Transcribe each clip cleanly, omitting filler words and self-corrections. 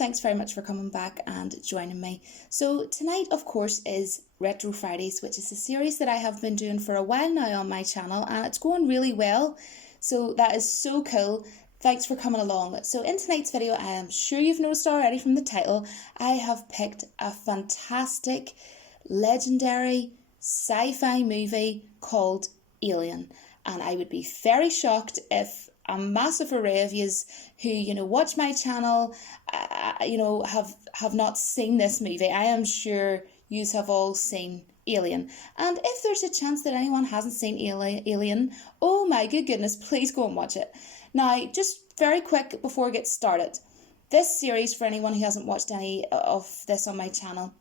thanks very much for coming back and joining me. So tonight, of course, is Retro Fridays, which is a series that I have been doing for a while now on my channel, and it's going really well. So that is so cool. Thanks for coming along. So in tonight's video, I am sure you've noticed already from the title, I have picked a fantastic, legendary sci-fi movie called Alien. And I would be very shocked if a massive array of yous who, watch my channel, have not seen this movie. I am sure yous have all seen Alien. And if there's a chance that anyone hasn't seen Alien, oh my good goodness, please go and watch it. Now, just very quick before I get started, this series, for anyone who hasn't watched any of this on my channel,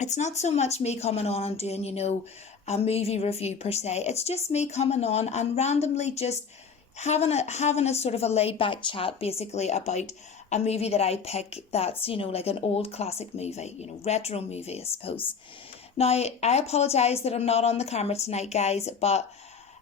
it's not so much me coming on and doing, a movie review per se. It's just me coming on and randomly just having a sort of a laid back chat basically about a movie that I pick that's, like an old classic movie, retro movie, I suppose. Now, I apologise that I'm not on the camera tonight, guys, but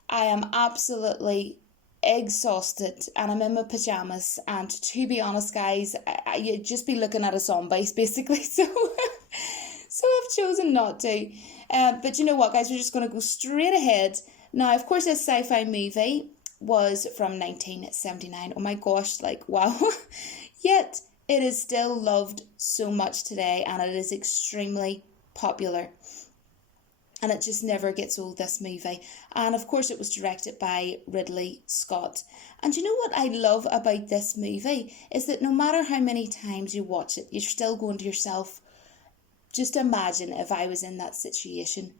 I am absolutely exhausted and I'm in my pyjamas, and to be honest, guys, you'd just be looking at a zombie basically, so I've chosen not to. But you know what, guys, we're just going to go straight ahead. Now, of course, this sci-fi movie was from 1979. Oh my gosh, wow. Yet it is still loved so much today, and it is extremely popular. And it just never gets old, this movie. And of course, it was directed by Ridley Scott. And you know what I love about this movie is that no matter how many times you watch it, you're still going to yourself, just imagine if I was in that situation.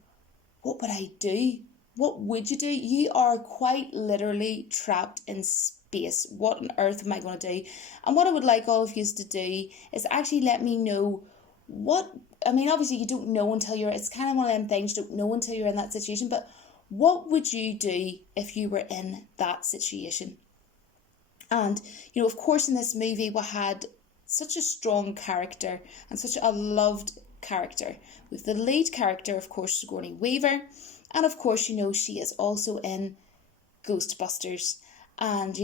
What would I do? What would you do? You are quite literally trapped in space. What on earth am I going to do? And what I would like all of you to do is actually let me know obviously you don't know until it's kind of one of them things, you don't know until you're in that situation, but what would you do if you were in that situation? And, of course, in this movie, we had such a strong character and such a loved character. With the lead character, of course, Sigourney Weaver. And of course, she is also in Ghostbusters. And,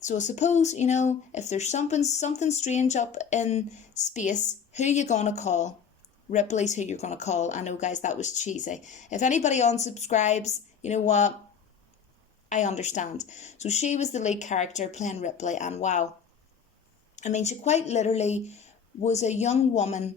so I suppose, if there's something strange up in space, who you gonna call? Ripley's who you're gonna call. I know, guys, that was cheesy. If anybody unsubscribes, you know what? I understand. So she was the lead character playing Ripley, and wow. She quite literally was a young woman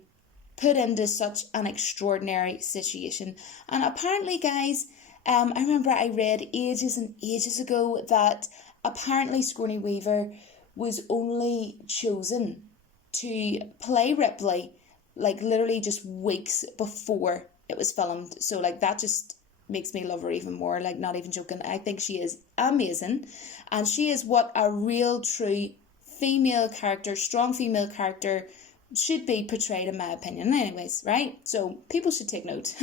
put into such an extraordinary situation. And apparently, guys, I remember I read ages and ages ago that apparently Sigourney Weaver was only chosen to play Ripley literally just weeks before it was filmed. So that just makes me love her even more, not even joking. I think she is amazing, and she is what a real true female character, strong female character should be portrayed, in my opinion, anyways, right? So people should take note.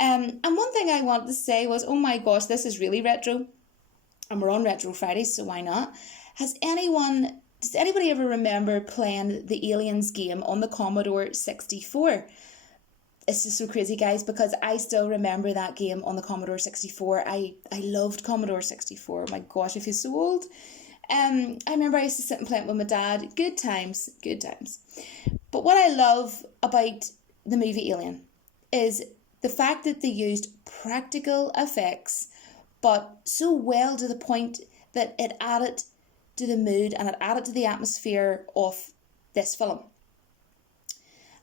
And one thing I wanted to say was, oh my gosh, this is really retro, and we're on Retro Fridays, so why not? Does anybody ever remember playing the Aliens game on the Commodore 64? It's just so crazy, guys, because I still remember that game on the Commodore 64. I loved Commodore 64. Oh my gosh, I feel so old. I remember I used to sit and play it with my dad. Good times, good times. But what I love about the movie Alien is the fact that they used practical effects, but so well to the point that it added to the mood and it added to the atmosphere of this film.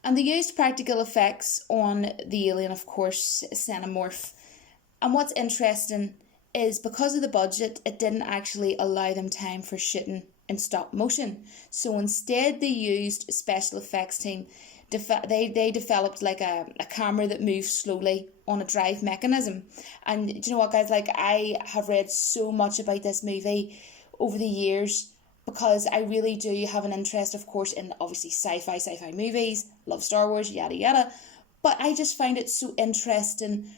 And they used practical effects on the alien, of course, xenomorph. And what's interesting is because of the budget, it didn't actually allow them time for shooting in stop motion. So instead they used a special effects team. They developed a camera that moves slowly on a drive mechanism. And do you know what, guys, I have read so much about this movie over the years because I really do have an interest, of course, in obviously sci-fi movies, love Star Wars, yada yada. But I just find it so interesting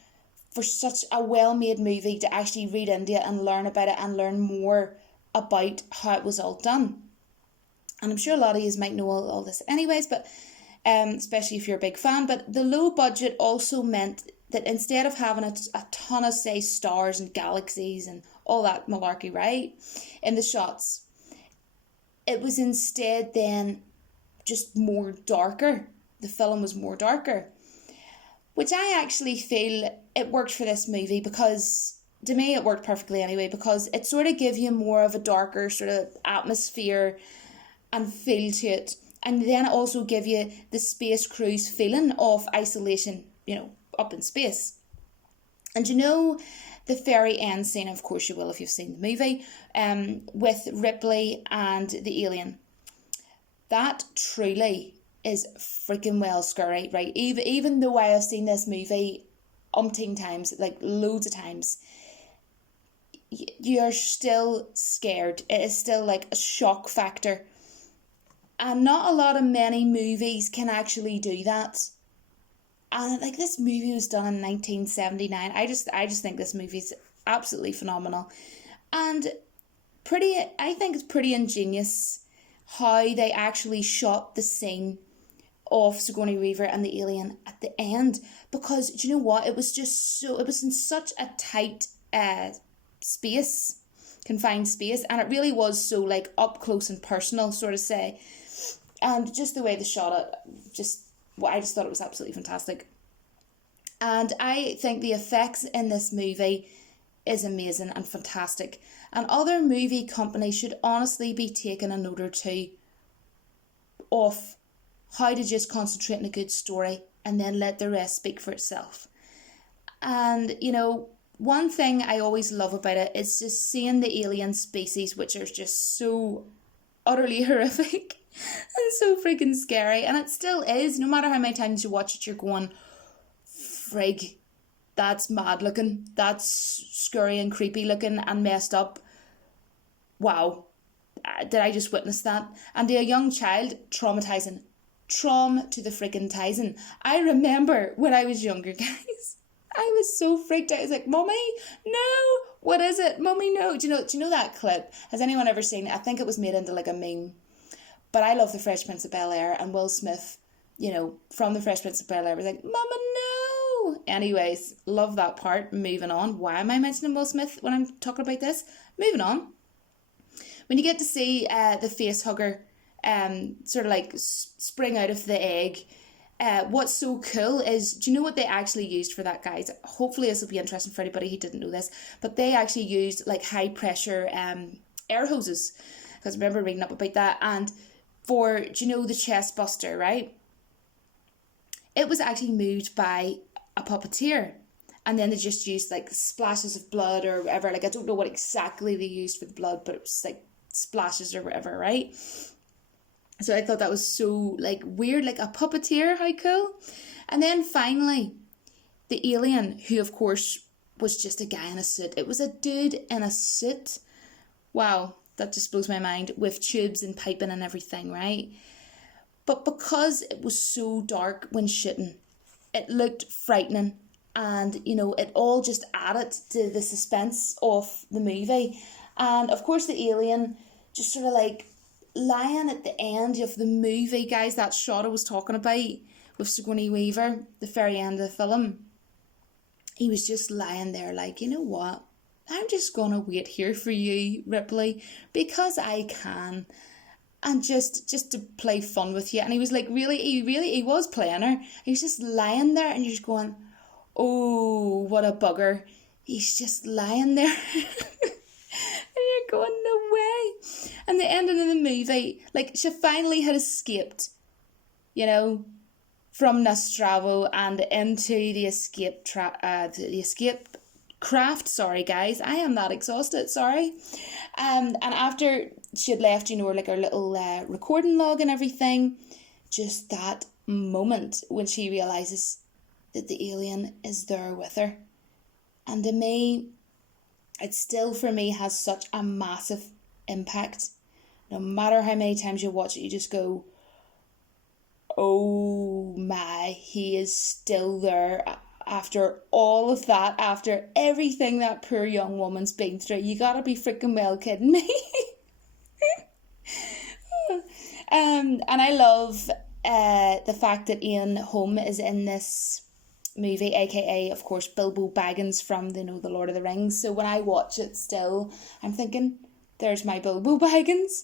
for such a well-made movie to actually read into it and learn about it and learn more about how it was all done. And I'm sure a lot of you might know all this anyways, but especially if you're a big fan. But the low budget also meant that instead of having a ton of, say, stars and galaxies and all that malarkey, right, in the shots, it was instead then just more darker. The film was more darker, which I actually feel it worked for this movie, because to me it worked perfectly anyway, because it sort of gave you more of a darker sort of atmosphere and feel to it. And then it also give you the space cruise feeling of isolation, up in space. And the very end scene, of course you will if you've seen the movie, with Ripley and the alien. That truly is freaking well scary, right? Even though I have seen this movie umpteen times, like loads of times, you're still scared. It is still like a shock factor. And not a lot of many movies can actually do that. And like, this movie was done in 1979. I just think this movie's absolutely phenomenal. And I think it's pretty ingenious how they actually shot the scene of Sigourney Weaver and the alien at the end. Because do you know what? It was in such a tight space, confined space. And it really was so like up close and personal, sort of say. And just the way they shot it, I just thought it was absolutely fantastic. And I think the effects in this movie is amazing and fantastic. And other movie companies should honestly be taking a note or two of how to just concentrate on a good story and then let the rest speak for itself. And, one thing I always love about it is just seeing the alien species, which are just so utterly horrific and so freaking scary. And it still is. No matter how many times you watch it, you're going, frig, that's mad looking, that's scary and creepy looking and messed up. Wow, did I just witness that? And to a young child, traumatizing. Traum to the freaking tising. I remember when I was younger, guys, I was so freaked out. I was like, Mummy, no, what is it? Mummy, no. Do you know that clip? Has anyone ever seen it? I think it was made into like a meme. But I love The Fresh Prince of Bel-Air, and Will Smith, from The Fresh Prince of Bel-Air was like, Mama, no. Anyways, love that part. Moving on. Why am I mentioning Will Smith when I'm talking about this? Moving on. When you get to see the face hugger sort of like spring out of the egg, what's so cool is, do you know what they actually used for that, guys? Hopefully this will be interesting for anybody who didn't know this, but they actually used like high pressure air hoses, because I remember reading up about that. And for, the chest buster, right? It was actually moved by a puppeteer. And then they just used like splashes of blood or whatever. Like, I don't know what exactly they used for the blood, but it was like splashes or whatever, right? So I thought that was so like weird, like a puppeteer, how cool. And then finally, the alien, who of course was just a guy in a suit. It was a dude in a suit. Wow, that just blows my mind, with tubes and piping and everything, right? But because it was so dark when shooting, it looked frightening. And, it all just added to the suspense of the movie. And of course the alien just sort of like lying at the end of the movie, guys, that shot I was talking about with Sigourney Weaver, the very end of the film. He was just lying there like, you know what? I'm just going to wait here for you, Ripley, because I can. And just to play fun with you. And he was like, he was playing her. He was just lying there and you're just going, oh, what a bugger. He's just lying there. And you're going, no way. And the ending of the movie, like, she finally had escaped, from Nostromo and into the escape craft. Sorry, guys, I am that exhausted. Sorry. And after she had left, like her little recording log and everything, just that moment when she realizes that the alien is there with her. And to me, it still for me has such a massive impact. No matter how many times you watch it, you just go, oh my, he is still there after all of that, after everything that poor young woman's been through. You gotta be freaking well kidding me. And I love the fact that Ian Holm is in this movie, aka of course Bilbo Baggins from the Lord of the Rings. So when I watch it still, I'm thinking, there's my Bilbo Baggins.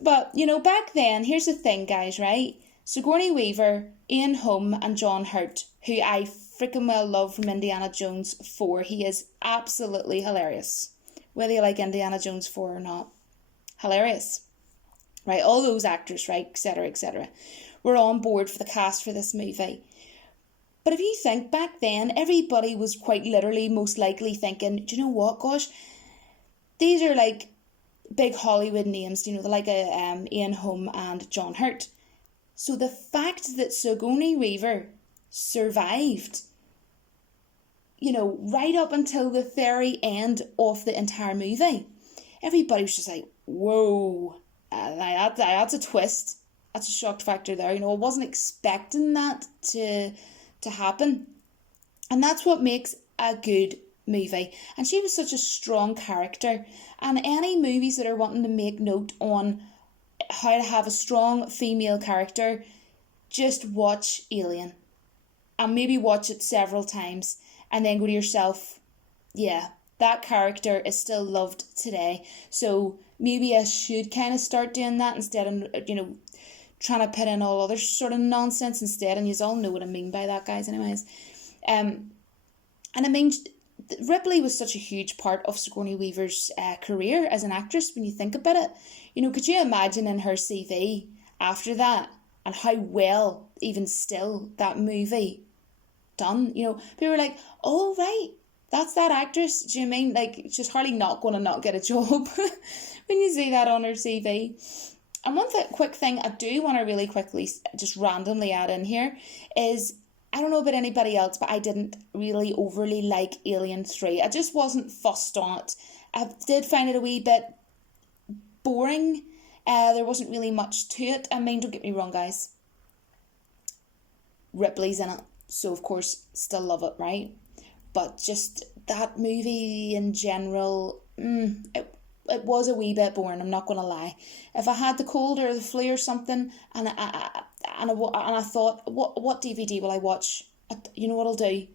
But, you know, back then, here's the thing, guys, right? Sigourney Weaver, Ian Holm, and John Hurt, who I freaking well love from Indiana Jones 4. He is absolutely hilarious. Whether you like Indiana Jones 4 or not. Hilarious. Right, all those actors, right, etc., were on board for the cast for this movie. But if you think back then, everybody was quite literally most likely thinking, do you know what, gosh, these are like big Hollywood names, you know, like Ian Holm and John Hurt. So the fact that Sigourney Weaver survived, you know, right up until the very end of the entire movie, everybody was just like, whoa, that's a twist. That's a shock factor there. You know, I wasn't expecting that to happen. And that's what makes a good movie. And she was such a strong character. And any movies that are wanting to make note on how to have a strong female character, just watch Alien. And maybe watch it several times. And then go to yourself, yeah, that character is still loved today. So maybe I should kind of start doing that instead of, you know, trying to put in all other sort of nonsense instead. And you all know what I mean by that, guys, anyways. And I mean, Ripley was such a huge part of Sigourney Weaver's career as an actress when you think about it. You know, could you imagine in her CV after that and how well, even still, that movie done? You know, people were like, oh, right, that's that actress. Do you mean, like, she's hardly not going to not get a job when you see that on her CV. And one quick thing I do want to really quickly just randomly add in here is, I don't know about anybody else, but I didn't really overly like Alien 3. I just wasn't fussed on it. I did find it a wee bit boring. There wasn't really much to it. I mean, don't get me wrong, guys. Ripley's in it, so of course, still love it, right? But just that movie in general, it was a wee bit boring, I'm not going to lie. If I had the cold or the flu or something, and I thought, what DVD will I watch? You know what I'll do?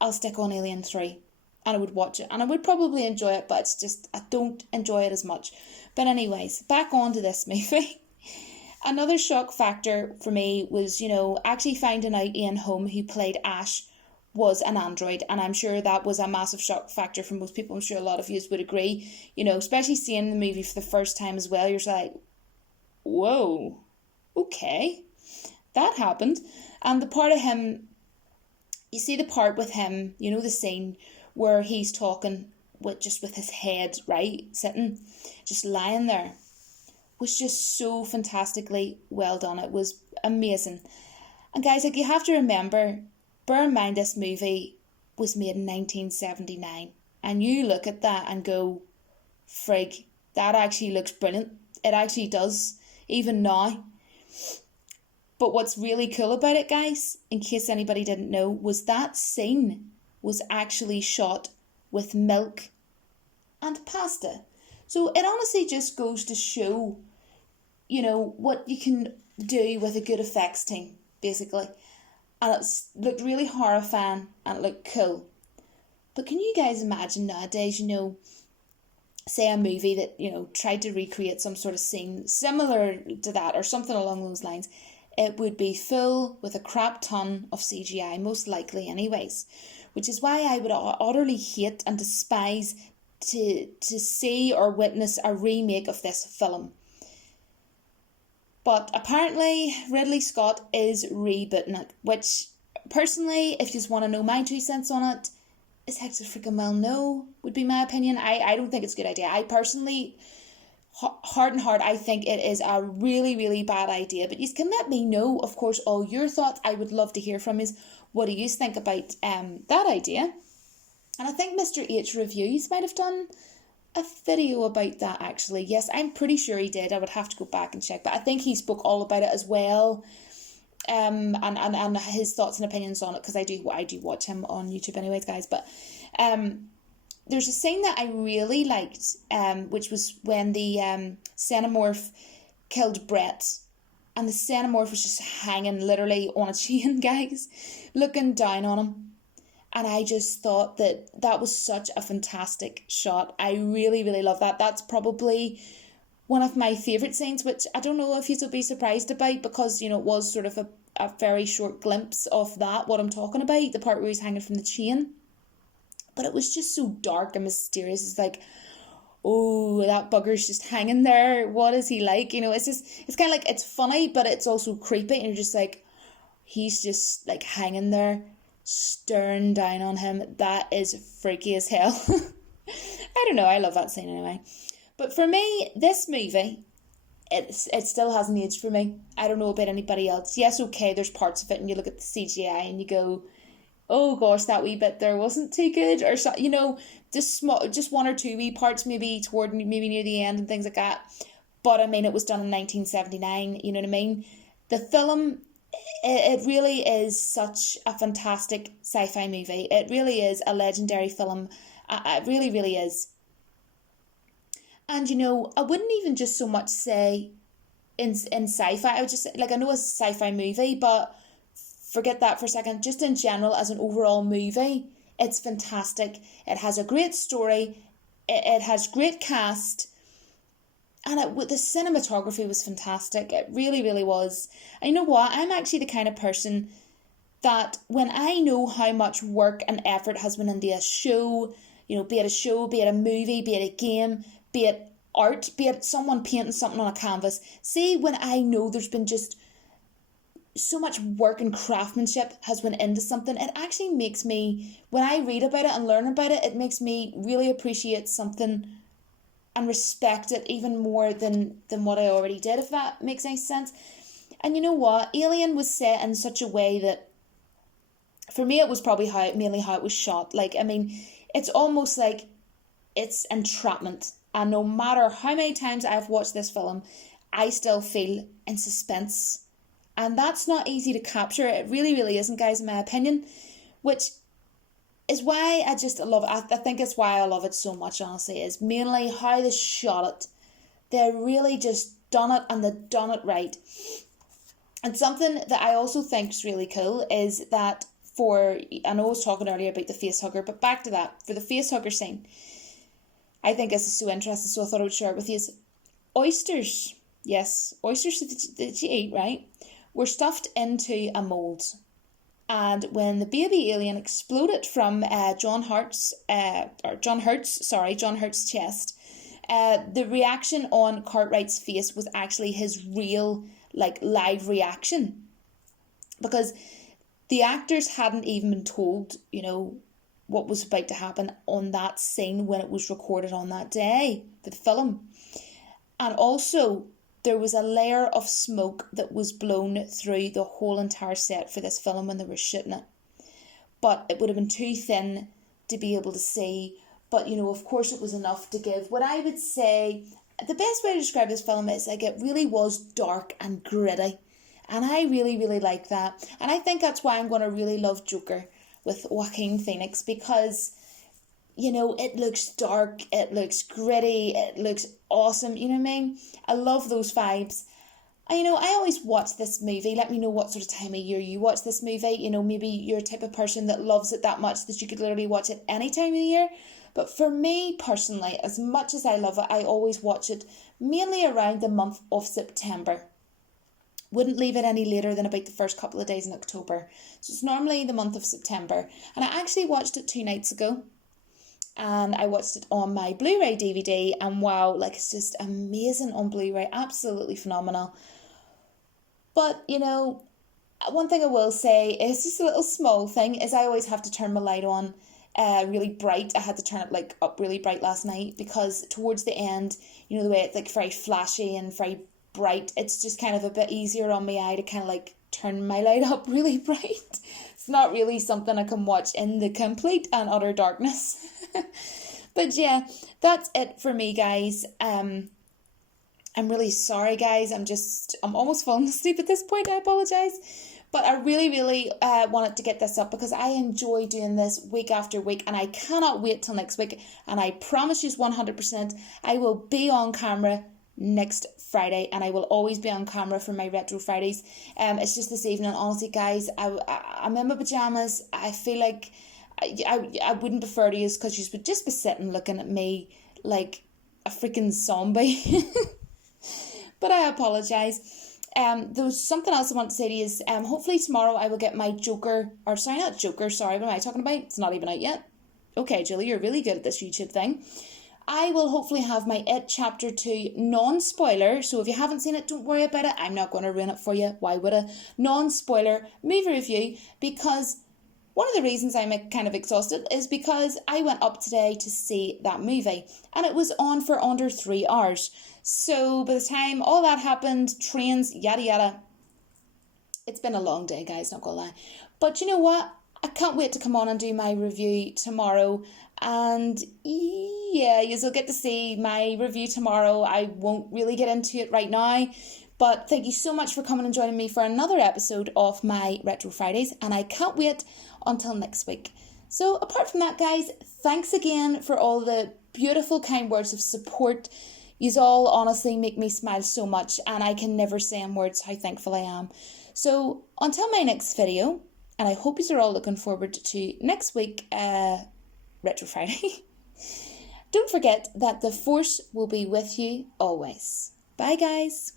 I'll stick on Alien 3, and I would watch it, and I would probably enjoy it, but it's just, I don't enjoy it as much. But anyways, back on to this movie. Another shock factor for me was, you know, actually finding out Ian Holm, who played Ash, was an android, and I'm sure that was a massive shock factor for most people. I'm sure a lot of you would agree, you know, especially seeing the movie for the first time as well. You're just like, whoa, okay, that happened. And the part of him, you see the part with him, you know, the scene where he's talking with his head, right, sitting, just lying there, was just so fantastically well done. It was amazing. And guys, like, you have to remember, bear in mind, this movie was made in 1979. And you look at that and go, frig, that actually looks brilliant. It actually does, even now. But what's really cool about it, guys, in case anybody didn't know, was that scene was actually shot with milk and pasta. So it honestly just goes to show, you know, what you can do with a good effects team, basically. And it looked really horrifying and it looked cool. But can you guys imagine nowadays, you know, say a movie that, you know, tried to recreate some sort of scene similar to that or something along those lines? It would be full with a crap ton of CGI, most likely anyways. Which is why I would utterly hate and despise to see or witness a remake of this film. But apparently Ridley Scott is rebooting it, which personally, if you just want to know my 2 cents on it, is heck to freaking well no, would be my opinion. I don't think it's a good idea. I personally, heart and heart, I think it is a really, really bad idea. But you can let me know, of course, all your thoughts. I would love to hear from you. What do you think about that idea? And I think Mr. H Reviews might have done a video about that, actually. Yes, I'm pretty sure he did. I would have to go back and check, but I think he spoke all about it as well, and his thoughts and opinions on it, because I do watch him on YouTube anyways, guys. But there's a scene that I really liked, which was when the xenomorph killed Brett, and the xenomorph was just hanging literally on a chain, guys, looking down on him. And I just thought that was such a fantastic shot. I really, really love that. That's probably one of my favourite scenes, which I don't know if you'll be surprised about, because, you know, it was sort of a very short glimpse of that, what I'm talking about, the part where he's hanging from the chain. But it was just so dark and mysterious. It's like, oh, that bugger's just hanging there. What is he like? You know, it's kind of like, it's funny, but it's also creepy. And you're just like, he's just like hanging there, staring down on him. That is freaky as hell. I don't know. I love that scene anyway. But for me, this movie, it still hasn't aged for me. I don't know about anybody else. Yes, okay, there's parts of it, and you look at the CGI and you go, oh gosh, that wee bit there wasn't too good, or so, you know, just one or two wee parts maybe maybe near the end and things like that. But I mean, it was done in 1979. You know what I mean? The film, it really is such a fantastic sci-fi movie. It really is a legendary film. It really, really is. And, you know, I wouldn't even just so much say in sci-fi. I would just, like, I know it's a sci-fi movie, but forget that for a second. Just in general, as an overall movie, it's fantastic. It has a great story. It has great cast. And the cinematography was fantastic. It really, really was. And you know what? I'm actually the kind of person that when I know how much work and effort has been into a show, you know, be it a show, be it a movie, be it a game, be it art, be it someone painting something on a canvas. See, when I know there's been just so much work and craftsmanship has went into something, it actually makes me, when I read about it and learn about it, it makes me really appreciate something and respect it even more than what I already did, if that makes any sense. And you know what? Alien was set in such a way that, for me, it was probably mainly how it was shot. Like, I mean, it's almost like it's entrapment. And no matter how many times I've watched this film, I still feel in suspense. And that's not easy to capture. It really, really isn't, guys, in my opinion. Which is why I just love it. I think it's why I love it so much, honestly, is mainly how they shot it. They really just done it, and they've done it right. And something that I also think is really cool is that I know I was talking earlier about the facehugger, but back to that, for the facehugger scene, I think this is so interesting, so I thought I would share it with you. Oysters, yes, oysters that you eat, right, were stuffed into a mould. And when the baby alien exploded from John Hurt's chest, the reaction on Cartwright's face was actually his real, like, live reaction. Because the actors hadn't even been told, you know, what was about to happen on that scene when it was recorded on that day for the film. And also, there was a layer of smoke that was blown through the whole entire set for this film when they were shooting it. But it would have been too thin to be able to see. But, you know, of course it was enough to give what I would say, the best way to describe this film is, like, it really was dark and gritty. And I really, really like that. And I think that's why I'm going to really love Joker with Joaquin Phoenix, because, you know, it looks dark, it looks gritty, it looks awesome, you know what I mean? I love those vibes. And, you know, I always watch this movie. Let me know what sort of time of year you watch this movie. You know, maybe you're a type of person that loves it that much that you could literally watch it any time of the year. But for me personally, as much as I love it, I always watch it mainly around the month of September. Wouldn't leave it any later than about the first couple of days in October. So it's normally the month of September. And I actually watched it 2 nights ago. And I watched it on my Blu-ray DVD. And wow, like, it's just amazing on Blu-ray. Absolutely phenomenal. But, you know, one thing I will say is just a little small thing, is I always have to turn my light on really bright. I had to turn it, like, up really bright last night, because towards the end, you know, the way it's, like, very flashy and very bright, it's just kind of a bit easier on my eye to kind of, like, turn my light up really bright. It's not really something I can watch in the complete and utter darkness. But yeah, that's it for me, guys. I'm really sorry, guys. I'm almost falling asleep at this point. I apologise. But I really, really wanted to get this up because I enjoy doing this week after week, and I cannot wait till next week. And I promise you 100%, I will be on camera next Friday, and I will always be on camera for my Retro Fridays. It's just this evening, honestly, guys, I'm in my pyjamas. I feel like I wouldn't prefer to use, because you would just be sitting looking at me like a freaking zombie. but I apologise. There was something else I want to say to you is hopefully tomorrow I will get my Joker, or sorry, not Joker, sorry, what am I talking about? It's not even out yet. Okay, Julie, you're really good at this YouTube thing. I will hopefully have my It Chapter 2 non-spoiler, so if you haven't seen it, don't worry about it. I'm not going to ruin it for you. Why would a non-spoiler movie review? Because one of the reasons I'm kind of exhausted is because I went up today to see that movie and it was on for under 3 hours. So by the time all that happened, trains, yada yada, it's been a long day, guys, not gonna lie. But you know what? I can't wait to come on and do my review tomorrow. And yeah, you'll get to see my review tomorrow. I won't really get into it right now. But thank you so much for coming and joining me for another episode of my Retro Fridays. And I can't wait until next week. So apart from that, guys, thanks again for all the beautiful, kind words of support. Yous all honestly make me smile so much. And I can never say in words how thankful I am. So until my next video, and I hope you're all looking forward to next week, Retro Friday. Don't forget that the Force will be with you always. Bye, guys.